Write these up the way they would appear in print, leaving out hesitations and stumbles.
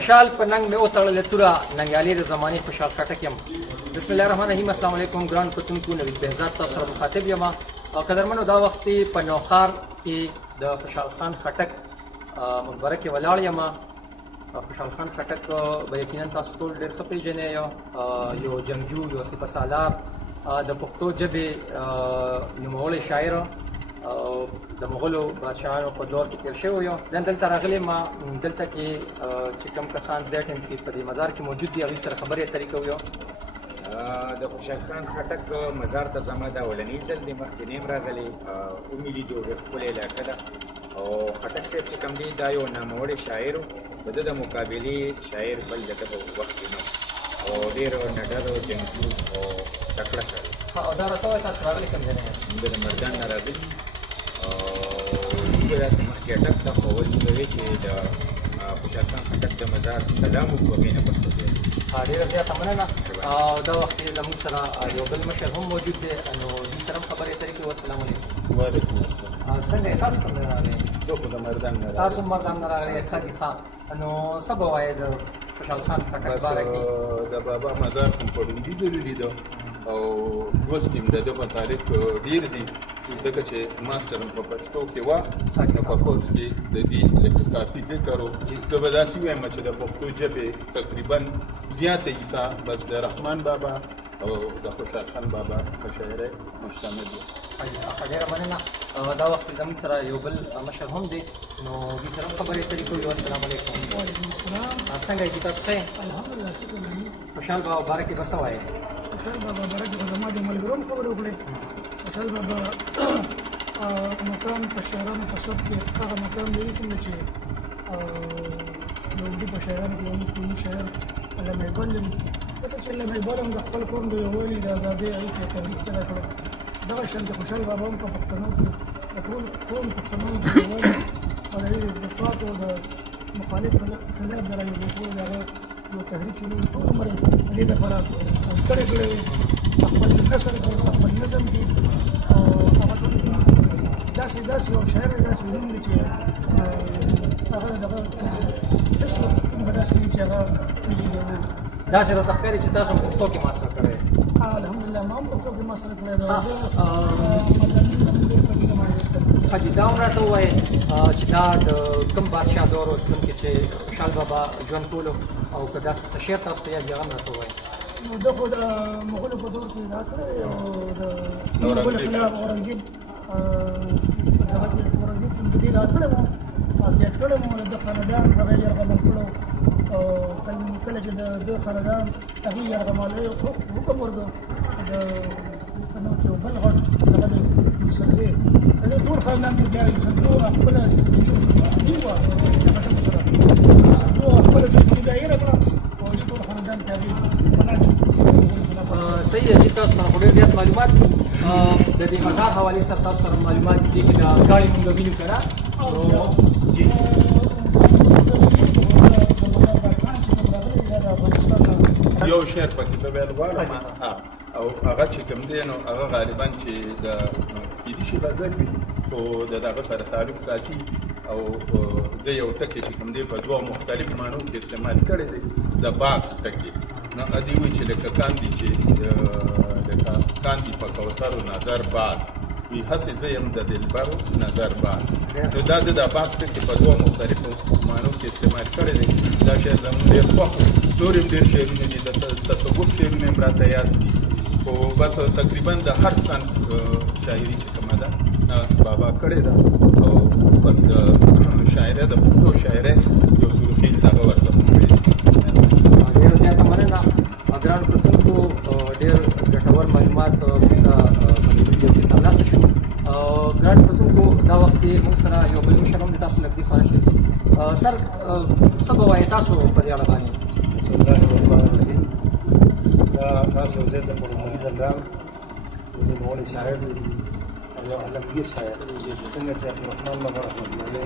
خوشحال په ننګ مې وتړلې توره ننګیالي د زمانې خوشحال خټک یم. بسم الله الرحمن الرحیم. السلام علیکم ګران کتونکو، نوید بهزاد تاسو سره مخاطب یم. قدرمنو، دا وخت په نوښار کې د خوشحال خان خټک مقبره کې ولاړ یم. خوشحال خان خټک به یقینا تاسو ټول ډېر ښه پېژنئ. یو جنګجو، یو سپه سالار، د پښتو ژبې نوموړی شاعر د مغولو بادشاهانو په دور کې تېر شوی یم. نن دلته راغلی یم. دلته کې چې کوم کسان دې ټایم کې په دې مزار کې موجود دي، هغوی سره خبرې اترې کوو. د خوشحال خان خټک مزار ته زما دا اولنی ځل دی، مخکې نه یم راغلی. ومې لیدو، ډېر ښکلې علاقه ده. او خټک صاحب چې کوم دی، دا یو ناموړی شاعر و. د ده د مقابلې شاعر بل د ده په وخت کې نه و، او ډېر نډر او جنګجو او تکړه سړی. او دا راته وایه، تاسو راغلي کوم ځای نه یاست؟ موږ د مردان نه راغلي. موږ داسې مخکې اټک ته خو ول موږ وایي چې د خوشحال خان خټک د مزار سلام وکړو، هغې نه پس ته ځو. ډېره زیاته مننه. دا وخت کې زموږ سره یو بل مشر هم موجود دی، نو دوی سره هم خبرې اترې کوو. السلام علیکم. وعلیکم السلام. څنګه یې؟ تاسو کوم ځای نه راغلئ؟ زه خو د مردان نه راغلی. تاسو مردان نه راغلئ؟ ښه دي. ښه، نو څه به وایې د خوشحال خان خټک باره کې؟ د بابا مزار خو په لومړي ځل لیده او لوست یې د ده متعلق ډېر دي، ځکه چې ماسټر هم په پښتو کې وه، نو په کورس کې د دې لکه کافي ذکر و. زه به داسې ووایم چې د پښتو ژبې تقریبا زیاته حصه بس د رحمان بابا او د خوشحال خان بابا په شاعرۍ مشتمل و. ډېره مننه. دا وخت زموږ سره یو بل مشر هم دی، نو دوی سره هم خبرې اترې کوو. السلام علیکم. وعلیکم السلام. څنګه یې؟ تاسو ښه یې؟ الحمدلله، شکر لله. خوشحال بابا باره کې به څه وایې؟ خوشحال بابا باره کې به زما د ملګرو هم خبرې وکړې. خوشحال بابا مقام په شاعرانو په سب کې هغه مقام لري څنګه چې د اردو په شاعرانو کې یو قومي شاعر علامه اقبال لري. ځکه چې علامه اقبال هم د خپل قوم د یووالي، د ازادۍ هغې کې تحریک پیدا کړی. دغه شان د خوشحال بابا هم په پښتنو کې د ټول قوم پښتنو د یووالي او د هغې دفاع او د مخالف خلاف د رايوځای د هغه یو تحریک چې موږ ټول عمر د دې لپاره ستړی کړی و، خپل نثر کې، خپل نظم کې. او هغه ټول داسې یو شاعر دی، داسې نوم دی چې هغه دغه هېڅ وخت به داسې وي چې هغه پېژندلی نه وي. داسې راته ښکاري چې تاسو هم پښتو کې ماسټر کړی. الحمدلله، ما هم پښتو کې ماسټر کړی دی. مضامین هم ډېر پکې زما ایستل. ښه جي، دا هم راته ووایې چې دا د کوم بادشاه دور و کوم کې چې خوشحال بابا ژوند کولو، او که داسې څه شعر تاسو ته یاد وي هغه هم راته ووایې. نو ده خو د مغولو په دور کې دا کړی، او د مغولو خلاف اورنګزیب چې دوی دا کړی وو، زیات کړی وو، د خاندان هغه یې یرغمل کړی. او کله چې د ده خاندان هغې یرغمالۍ حکم ورکړ، د چې یو بل غټ هغه د یوسفزۍ د دې ټول خاندان کې بیا یوسفزو خپله دین وه، سره یوسفزو خپله دښمني بیا هېره کړه، او دې ټول خاندان کې هغې پناه شو. صحیح ده. چې تاسو سره خو ډېر زیات معلومات دي. د دې مزار حوالې سره تاسو سره معلومات دي چې د ګاډي مونږ وینو که نه؟ جي یو شعر پکې به ویل غواړم، او هغه چې کوم دی نو هغه غالبا چې د کیدای شي غزل وي، خو د دغه سره تعلق ساتي. او د یو ټکي چې کوم دی په دوه مختلفو معنو کې استعمال کړی دی، د باس ټکي. نو ادي وایي چې لکه کاندي چې لکه کاندي په کوترو نظر باز وي، هسې زه یم د دلبرو نظر باز. نو دا د باس ټکي په دوه مختلفو معنو کې استعمال کړی دی. دا شعر زموږ ډېر خوښ و. نور هم ډېر شعرونه دي، د تصوف شعرونه هم راته یاد دي، خو بس تقریبا د هر صنف شاعري چې کومه ده بابا کړې ده. او بس د شاعرۍ د پښتو شاعرۍ یو سرخیل هغه ورته وشوی. ډېره زیاته مننه. ګرانو کتونکو، ډېر ګټور معلومات یو کې ترلاسه شو. ګرانو کتونکو، دا وخت کې موږ سره یو بل مشر هم د تاسو نږدې خواهش دی. سر څه به وایې تاسو په دې اړه باندې؟ بسم الله الرحمن الرحیم. دا تاسو زه د محمد زلران د نوموړي شاعر او یو علمګیر شاعر څنګه چې عبدالرحمن بابا رحمت الله علیه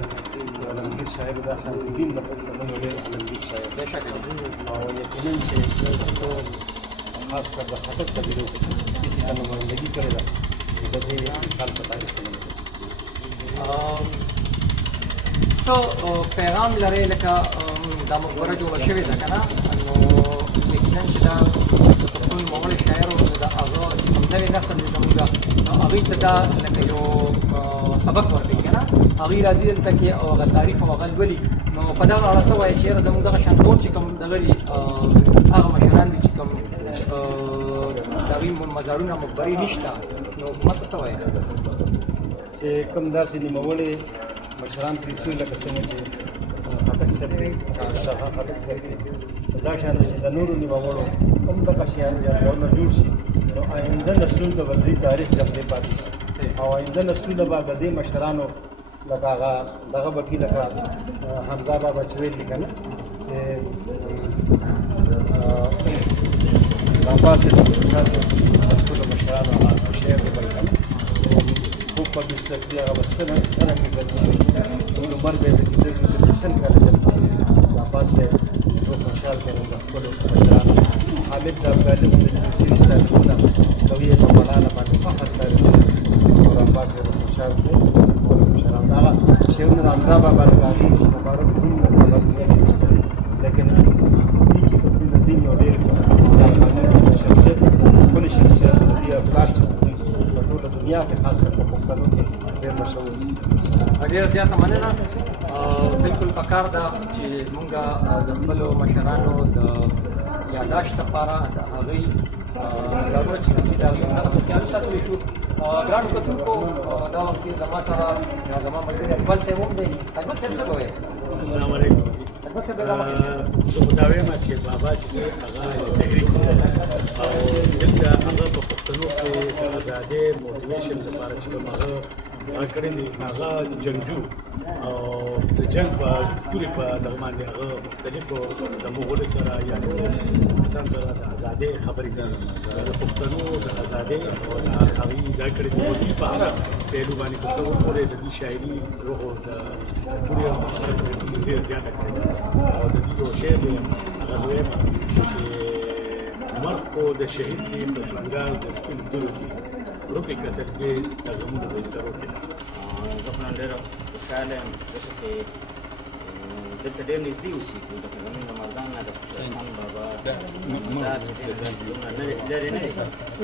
یو علمګیر شاعر، دا صاحبالدین لقب لرونکی ډېر علمګیر شاعر. او یقینا چې پښتو خاص کر د خټک قبیلو کې چې نمایندګي کړې ده، د دې مثال په تاریخ کې څه پیغام لرئ، لکه دا مقبره جوړه شوې ده که نه نو یقینا چې دا د پښتون نوموړی شاعر و نو د هغه چې کوم نوی نسل دی زموږ نو هغوی ته دا لکه یو سبق ورکوي که نه هغوی راځي دلته کې او هغه تاریخ او هغه لولي نو په دغه اړه څه وایي چې یاره زموږ دغه شان نور چې کوم دغه دي هغه مشران دي چې کوم د هغوی مزارونه مقبرې نشته نو حکومت ته څه وایي چې کوم داسې نوموړي مشران پرې شوي لکه څنګه چې خټک صاحب دی شاهان خټک صاحب دی دا شان چې د نورو نوموړو هم دغه شیان یادونه جوړ شي نو آینده نسلونو ته به دې تاریخ ژوندی پاتې شي او آینده نسلونه به د دې مشرانو لکه هغه دغه به کي لکه حمزه بابا چې ویل دي که نه چې راباسې د شان ټولو مشرانو هغه شعر دی بل که نه خوب په بستر کې هغه به څرنګه زلمي ټول عمر به یې د کیدای شي چې سل کاله زلمي راباس دی ډېر خوشحال دی د خپلو مشرانو حامد د ابدالي د تفسیر استادونه کوي په مولانا باندې فخر کوي او راباس ډېر خوشحال دی خپلو مشرانو هغه شعرونه د حمزه بابا د هغې مبارک دین نه سبق دنیا کې نشته دی لیکن دې چې په دې دین یو ډېر شخصیت ښکلی شخصیت د دې افکار چې په ټوله دنیا کې خاص کر په پښتنو کې ډېر مشهور دي ډېره زیاته مننه بلکل پکار ده چې موږ د خپلو مشرانو د یاداشت لپاره د هغوی ضرورت چې کوم دي د هغوی هغسې خیال وساتلی شو ګرانو کتونکو دا وخت کې زما سره زما ملګري اکبر صاحب هم دی اکبر صاحب څه به وایي السلام علیکم اکبر صاحب دا وخت زه خو دا وایم چې بابا چې دی هغه تحریک او دلته هغه په پښتنو کې د ازادۍ موټیویشن لپاره چې کوم هغه کړی دی هغه جنګجو او د جنګ په تورې په دغه باندې هغه مختلفو د مغولو سره یا نورو انسان سره د ازادۍ خبرې کوي د پښتنو د ازادۍ او د هغوی دا کړی دی دوی په هره پهلو باندې که ته وګورې د دوی شاعري روغو د پورې خبره کوي ډېره زیاته کړې ده او د دوی یو شعر دی هغه زه وایم چې مرګ خو د شهید دی په ځنګال د سپین دورو کې روکې کسر کې د غمونو بسترو کې ده زه خو نن ډېره خوشحاله یم ځکه چې دلته ډېر نږدې اوسېږو لکه زموږ د مردان نه د رحمان بابا مزار چې دی دومره لرې نه دی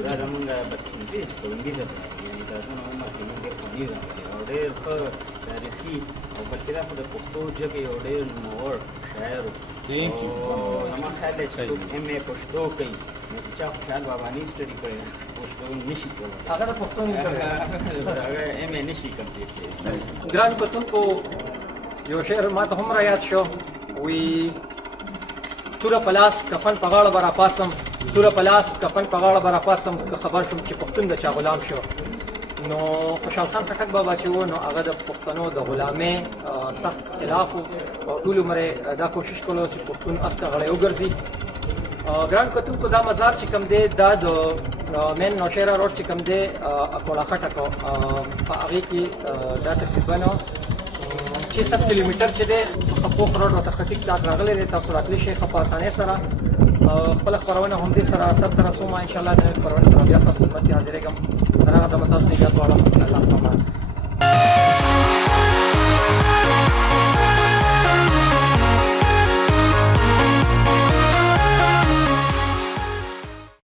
دا زموږ بدقسمتي ګاونډي ده یعنې دا څونه عمر کې موږ ډېر خوندي راغلي او ډېر ښه تاریخي او بلکې دا خو د پښتو ژبې یو ډېر نوموړ شاعر و او زما خیال دی چې څوک ایم اے پښتو کوي نو چې چا خوشحال بابا نه سټډي کړی پښتو نشي کولی هغه د پښتو نه کوي هغه ایم اے نشي کمپلیټ کولی ګران کتونکو یو شعر ما ته هم را یاد شو وی توره په لاس کفن په غاړه به راپاسم توره په لاس کفن په غاړه به راپاسم که خبر شوم چې پښتون د چا غلام شو نو خوشحال خان خټک بابا چې و نو هغه د پښتنو د غلامۍ سخت خلاف و او ټول عمر دا کوشش کولو چې پښتون اس ته غړی وګرځي ګران کتونکو دا مزار چې کوم دی دا د مین نوشیره روډ چې کوم دی اکوړه خټک په هغې کې دا تقریبا 600 کیلومتر چې دی خپوخ روډ ورته خټیک تاک راغلی دی تاسو راتلی شئ ښه په اسانۍ سره خپله خپرونه همدې سره سرته رسوم انشاءالله د نوې خپرونې سره بیا ستاسو خدمت کې حاضرېږم تر هغه دمه تاسو نجات غواړم الله پامان